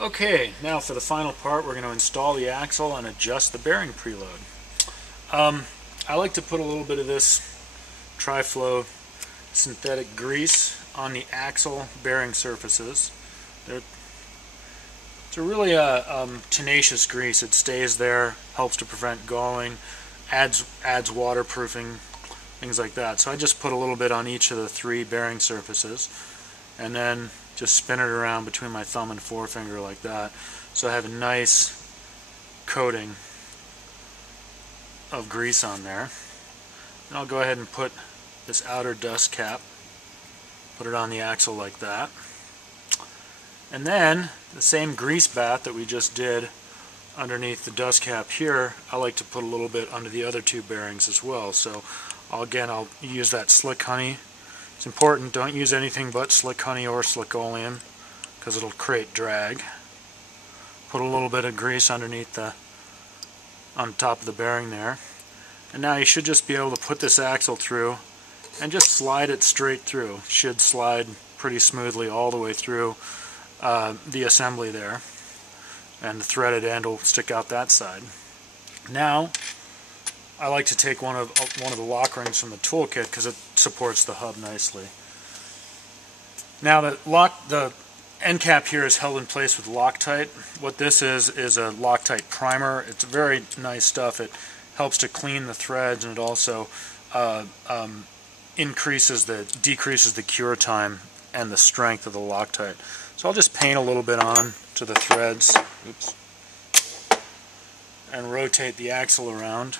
Okay, now for the final part, we're going to install the axle and adjust the bearing preload. I like to put a little bit of this Tri-Flow synthetic grease on the axle bearing surfaces. It's a really tenacious grease. It stays there, helps to prevent galling, adds waterproofing, things like that. So I just put a little bit on each of the three bearing surfaces, and then just spin it around between my thumb and forefinger like that. So I have a nice coating of grease on there. And I'll go ahead and put this outer dust cap, put it on the axle like that. And then the same grease bath that we just did underneath the dust cap here, I like to put a little bit under the other two bearings as well. So I'll use that Slick Honey. It's important, don't use anything but Slick Honey or Slick-Oleum because it'll create drag. Put a little bit of grease underneath on top of the bearing there. And now you should just be able to put this axle through and just slide it straight through. It should slide pretty smoothly all the way through the assembly there. And the threaded end will stick out that side. Now, I like to take one of the lock rings from the toolkit because it supports the hub nicely. Now the end cap here is held in place with Loctite. What this is a Loctite primer. It's very nice stuff. It helps to clean the threads, and it also decreases the cure time and the strength of the Loctite. So I'll just paint a little bit on to the threads. Oops. And rotate the axle around,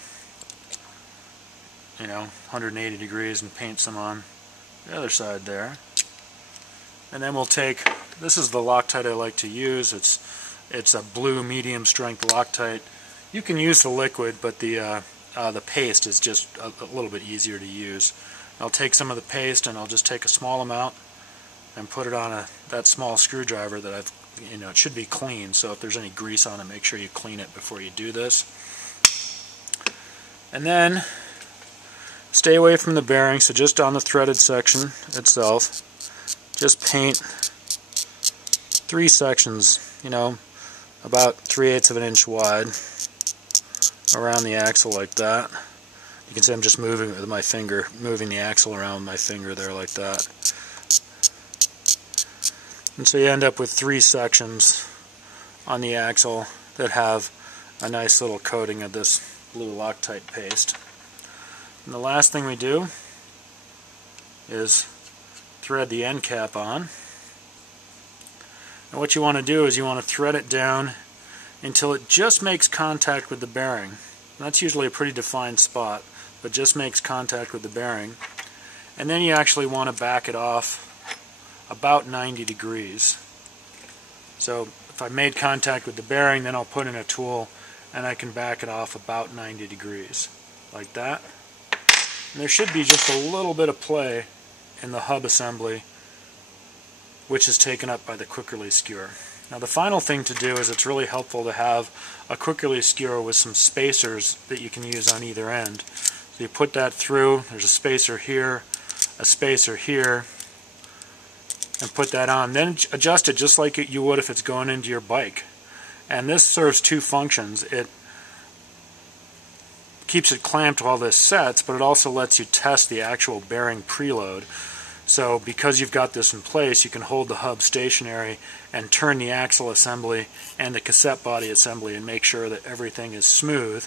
180 degrees, and paint some on the other side there. And then we'll take, this is the Loctite I like to use. It's a blue medium strength Loctite. You can use the liquid, but the paste is just a little bit easier to use. I'll take some of the paste and I'll just take a small amount and put it on that small screwdriver that it should be clean, so if there's any grease on it, make sure you clean it before you do this. And then stay away from the bearing, so just on the threaded section itself, just paint 3 sections, about 3/8 of an inch wide around the axle like that. You can see I'm just moving with my finger, moving the axle around with my finger there like that. And so you end up with 3 sections on the axle that have a nice little coating of this blue Loctite paste. And the last thing we do is thread the end cap on. And what you want to do is you want to thread it down until it just makes contact with the bearing. And that's usually a pretty defined spot, but just makes contact with the bearing. And then you actually want to back it off about 90 degrees. So if I made contact with the bearing, then I'll put in a tool and I can back it off about 90 degrees, like that. And there should be just a little bit of play in the hub assembly, which is taken up by the quick release skewer. Now the final thing to do is it's really helpful to have a quick release skewer with some spacers that you can use on either end. So you put that through, there's a spacer here, a spacer here, and put that on. Then adjust it just like you would if it's going into your bike. And this serves 2 functions. It keeps it clamped while this sets, but it also lets you test the actual bearing preload. So because you've got this in place, you can hold the hub stationary and turn the axle assembly and the cassette body assembly and make sure that everything is smooth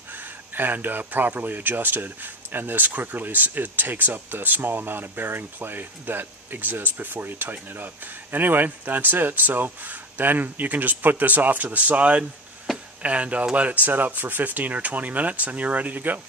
and properly adjusted. And this quick release, it takes up the small amount of bearing play that exists before you tighten it up. Anyway, that's it. So then you can just put this off to the side and let it set up for 15 or 20 minutes and you're ready to go.